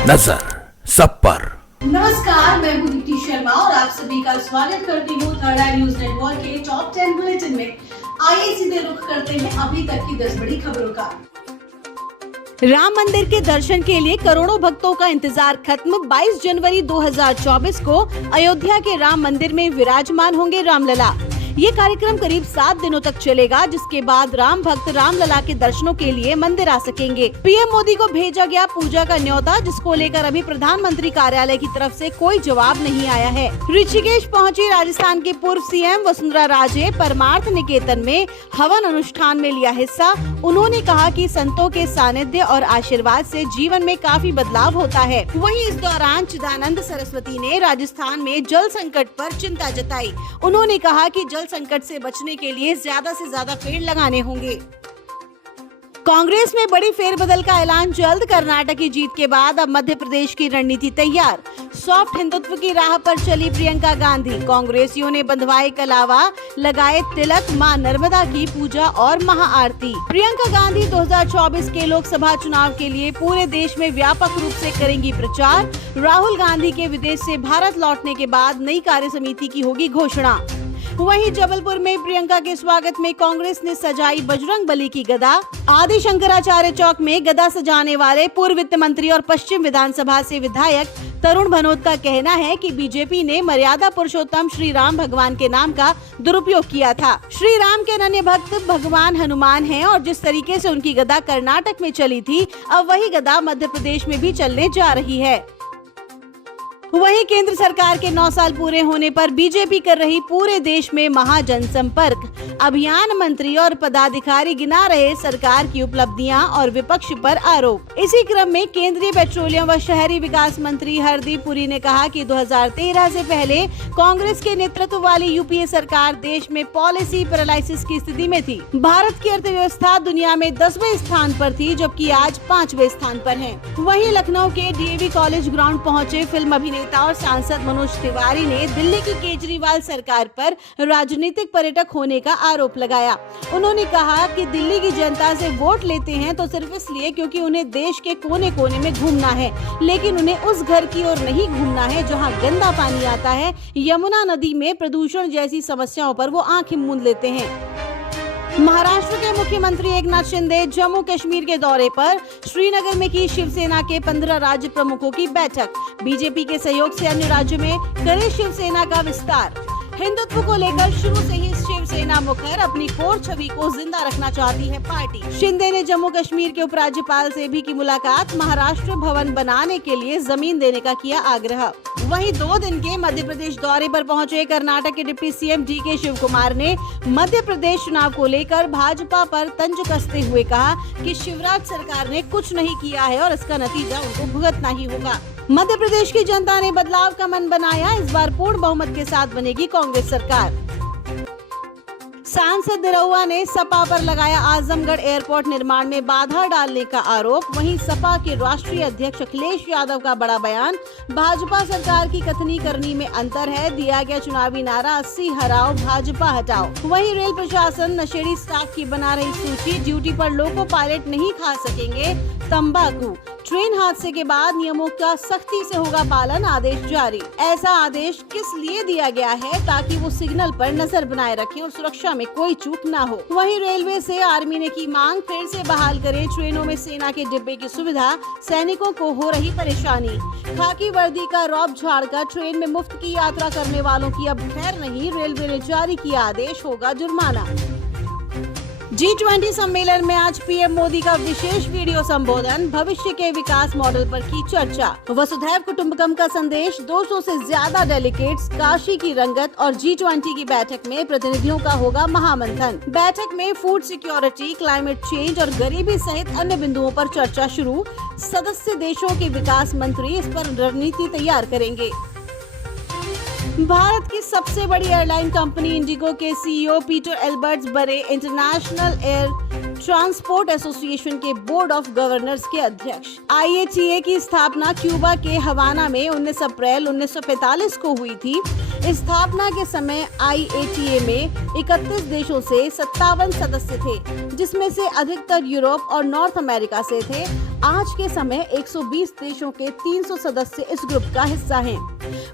नजर सब पर। नमस्कार, मैं हूं दीप्ति शर्मा और आप सभी का स्वागत करती हूं थर्ड आई न्यूज नेटवर्क के टॉप 10 बुलेटिन में। आइए सीधे रुख करते हैं अभी तक की 10 बड़ी खबरों का। राम मंदिर के दर्शन के लिए करोड़ों भक्तों का इंतजार खत्म। 22 जनवरी 2024 को अयोध्या के राम मंदिर में विराजमान होंगे रामलला। ये कार्यक्रम करीब 7 दिनों तक चलेगा, जिसके बाद राम भक्त रामलला के दर्शनों के लिए मंदिर आ सकेंगे। पीएम मोदी को भेजा गया पूजा का न्योता, जिसको लेकर अभी प्रधानमंत्री कार्यालय की तरफ से कोई जवाब नहीं आया है। ऋषिकेश पहुंची राजस्थान की पूर्व सीएम वसुंधरा राजे परमार्थ निकेतन में हवन अनुष्ठान में लिया हिस्सा। उन्होंने कहा कि संतों के सानिध्य और आशीर्वाद से जीवन में काफी बदलाव होता है। वहीं इस दौरान चिदानंद सरस्वती ने राजस्थान में जल संकट पर चिंता जताई। उन्होंने कहा कि जल संकट से बचने के लिए ज्यादा से ज्यादा पेड़ लगाने होंगे। कांग्रेस में बड़ी फेरबदल का ऐलान जल्द। कर्नाटक की जीत के बाद अब मध्य प्रदेश की रणनीति तैयार। सॉफ्ट हिंदुत्व की राह पर चली प्रियंका गांधी। कांग्रेसियों ने बंधवाए कलावा, लगाए तिलक, मां नर्मदा की पूजा और महाआरती। प्रियंका गांधी 2024 के लोकसभा चुनाव के लिए पूरे देश में व्यापक रूप से करेंगी प्रचार। राहुल गांधी के विदेश से भारत लौटने के बाद नई कार्य समिति की होगी घोषणा। वहीं जबलपुर में प्रियंका के स्वागत में कांग्रेस ने सजाई बजरंगबली की गदा। आदि शंकराचार्य चौक में गदा सजाने वाले पूर्व वित्त मंत्री और पश्चिम विधानसभा से विधायक तरुण भनोत का कहना है कि बीजेपी ने मर्यादा पुरुषोत्तम श्री राम भगवान के नाम का दुरुपयोग किया था। श्री राम के अनन्य भक्त भगवान हनुमान हैं और जिस तरीके से उनकी गदा कर्नाटक में चली थी, अब वही गदा मध्य प्रदेश में भी चलने जा रही है। वहीं केंद्र सरकार के 9 साल पूरे होने पर बीजेपी कर रही पूरे देश में महाजनसंपर्क अभियान। मंत्री और पदाधिकारी गिना रहे सरकार की उपलब्धियां और विपक्ष पर आरोप। इसी क्रम में केंद्रीय पेट्रोलियम व शहरी विकास मंत्री हरदीप पुरी ने कहा कि 2013 से पहले कांग्रेस के नेतृत्व वाली यूपीए सरकार देश में पॉलिसी पैरालिसिस की स्थिति में थी। भारत की अर्थव्यवस्था दुनिया में 10वें स्थान पर थी, जबकि आज 5वें स्थान पर है। वहीं लखनऊ के डीएवी कॉलेज ग्राउंड पहुंचे फिल्म अभिनेता और सांसद मनोज तिवारी ने दिल्ली की केजरीवाल सरकार पर राजनीतिक पर्यटक होने का आरोप लगाया। उन्होंने कहा कि दिल्ली की जनता से वोट लेते हैं तो सिर्फ इसलिए क्योंकि उन्हें देश के कोने कोने में घूमना है, लेकिन उन्हें उस घर की ओर नहीं घूमना है जहां गंदा पानी आता है, यमुना नदी में प्रदूषण जैसी समस्याओं पर वो आंखें मूंद लेते हैं। महाराष्ट्र के मुख्यमंत्री एकनाथ शिंदे जम्मू कश्मीर के दौरे पर। श्रीनगर में की शिवसेना के 15 राज्य प्रमुखों की बैठक। बीजेपी के सहयोग से अन्य राज्यों में करे शिवसेना का विस्तार। हिंदुत्व को लेकर शुरू से ही शिवसेना मुखर अपनी कोर छवि को जिंदा रखना चाहती है पार्टी। शिंदे ने जम्मू कश्मीर के उपराज्यपाल से भी की मुलाकात। महाराष्ट्र भवन बनाने के लिए जमीन देने का किया आग्रह। वहीं 2 दिन के मध्य प्रदेश दौरे पर पहुंचे कर्नाटक के deputy CM DK Shivakumar ने मध्य प्रदेश चुनाव को लेकर भाजपा पर तंज कसते हुए कहा कि शिवराज सरकार ने कुछ नहीं किया है और इसका नतीजा उनको भुगतना ही होगा। मध्य प्रदेश की जनता ने बदलाव का मन बनाया। इस बार पूर्ण बहुमत के साथ बनेगी कांग्रेस सरकार। सांसद निरहुआ ने सपा पर लगाया आजमगढ़ एयरपोर्ट निर्माण में बाधा डालने का आरोप। वहीं सपा के राष्ट्रीय अध्यक्ष अखिलेश यादव का बड़ा बयान। भाजपा सरकार की कथनी करनी में अंतर है। दिया गया चुनावी नारा 80 हराओ भाजपा हटाओ। वहीं रेल प्रशासन नशेड़ी स्टाफ की बना रही सूची। ड्यूटी पर लोको पायलट नहीं खा सकेंगे तंबाकू। ट्रेन हादसे के बाद नियमों का सख्ती से होगा पालन, आदेश जारी। ऐसा आदेश किस लिए दिया गया है? ताकि वो सिग्नल पर नजर बनाए रखें और सुरक्षा में कोई चूक न हो। वहीं रेलवे से आर्मी ने की मांग, फिर से बहाल करें ट्रेनों में सेना के डिब्बे की सुविधा। सैनिकों को हो रही परेशानी। खाकी वर्दी का रौब झाड़कर ट्रेन में मुफ्त की यात्रा करने वालों की अब खैर नहीं। रेलवे ने जारी किया आदेश, होगा जुर्माना। G20 सम्मेलन में आज पीएम मोदी का विशेष वीडियो संबोधन। भविष्य के विकास मॉडल पर की चर्चा। वसुधैव कुटुंबकम का संदेश। 200 से ज्यादा डेलीगेट्स, काशी की रंगत और G20 की बैठक में प्रतिनिधियों का होगा महामंथन। बैठक में फूड सिक्योरिटी, क्लाइमेट चेंज और गरीबी सहित अन्य बिंदुओं पर चर्चा शुरू। सदस्य देशों के विकास मंत्री इस पर रणनीति तैयार करेंगे। भारत की सबसे बड़ी एयरलाइन कंपनी इंडिगो के सीईओ पीटर एल्बर्ट्स बने इंटरनेशनल एयर ट्रांसपोर्ट एसोसिएशन के बोर्ड ऑफ गवर्नर्स के अध्यक्ष। IATA की स्थापना क्यूबा के हवाना में 19 अप्रैल 1945 को हुई थी। स्थापना के समय IATA में 31 देशों से 57 सदस्य थे, जिसमें से अधिकतर यूरोप और नॉर्थ अमेरिका से थे। आज के समय 120 देशों के 300 सदस्य इस ग्रुप का हिस्सा हैं।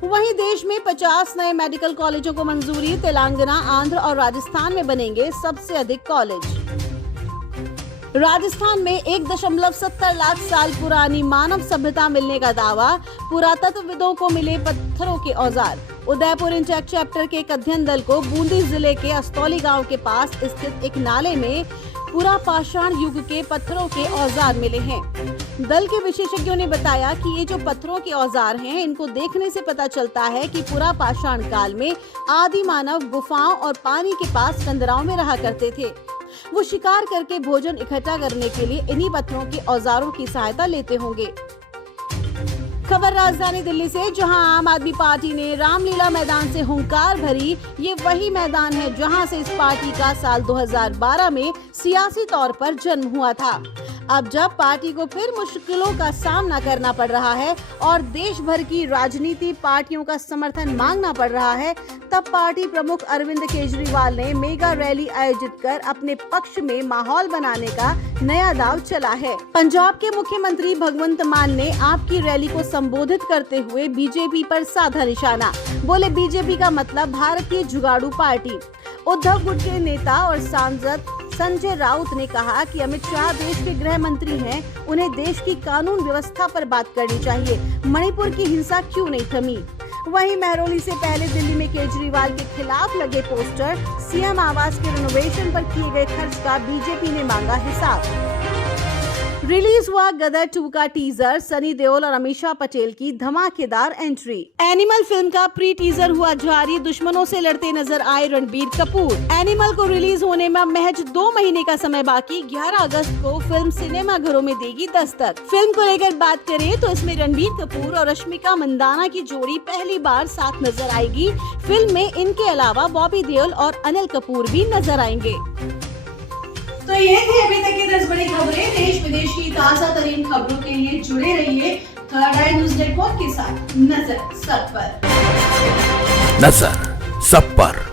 वहीं देश में 50 नए मेडिकल कॉलेजों को मंजूरी। तेलंगाना, आंध्र और राजस्थान में बनेंगे सबसे अधिक कॉलेज। राजस्थान में 1.70 लाख साल पुरानी मानव सभ्यता मिलने का दावा। पुरातत्वविदों को मिले पत्थरों के औजार। उदयपुर इंटेक चैप्टर के एक अध्ययन दल को बूंदी जिले के अस्तौली गांव के पास स्थित एक नाले में पुरापाषाण युग के पत्थरों के औजार मिले हैं। दल के विशेषज्ञों ने बताया कि ये जो पत्थरों के औजार हैं, इनको देखने से पता चलता है कि पुरापाषाण काल में आदि मानव गुफाओं और पानी के पास कंदराओं में रहा करते थे। वो शिकार करके भोजन इकट्ठा करने के लिए इन्हीं पत्थरों के औजारों की सहायता लेते होंगे। खबर राजधानी दिल्ली से, जहां आम आदमी पार्टी ने रामलीला मैदान से हुंकार भरी। ये वही मैदान है जहां से इस पार्टी का साल 2012 में सियासी तौर पर जन्म हुआ था। अब जब पार्टी को फिर मुश्किलों का सामना करना पड़ रहा है और देश भर की राजनीति पार्टियों का समर्थन मांगना पड़ रहा है, तब पार्टी प्रमुख अरविंद केजरीवाल ने मेगा रैली आयोजित कर अपने पक्ष में माहौल बनाने का नया दांव चला है। पंजाब के मुख्यमंत्री भगवंत मान ने आपकी रैली को संबोधित करते हुए बीजेपी पर साधा निशाना। बोले, बीजेपी का मतलब भारतीय जुगाड़ू पार्टी। उद्धव गुट के नेता और सांसद संजय राउत ने कहा कि अमित शाह देश के गृह मंत्री हैं, उन्हें देश की कानून व्यवस्था पर बात करनी चाहिए। मणिपुर की हिंसा क्यों नहीं थमी? वहीं महरौली से पहले दिल्ली में केजरीवाल के खिलाफ लगे पोस्टर। सीएम आवास के रिनोवेशन पर किए गए खर्च का बीजेपी ने मांगा हिसाब। रिलीज हुआ गदर 2 का टीजर। सनी देओल और अमीषा पटेल की धमाकेदार एंट्री। एनिमल फिल्म का प्री टीजर हुआ जारी। दुश्मनों से लड़ते नजर आए रणबीर कपूर। एनिमल को रिलीज होने में महज 2 महीने का समय बाकी। 11 अगस्त को फिल्म सिनेमा घरों में देगी दस्तक। फिल्म को लेकर बात करें तो इसमें रणबीर कपूर और रश्मिका मंदाना की जोड़ी पहली बार साथ नजर आएगी। फिल्म में इनके अलावा बॉबी देओल और अनिल कपूर भी नजर आएंगे। तो ये थी अभी तक की 10 बड़ी खबरें। देश विदेश की ताजा तरीन खबरों के लिए जुड़े रहिए थर्ड आई न्यूज नेटवर्क के साथ। नजर सब पर। नजर सब पर।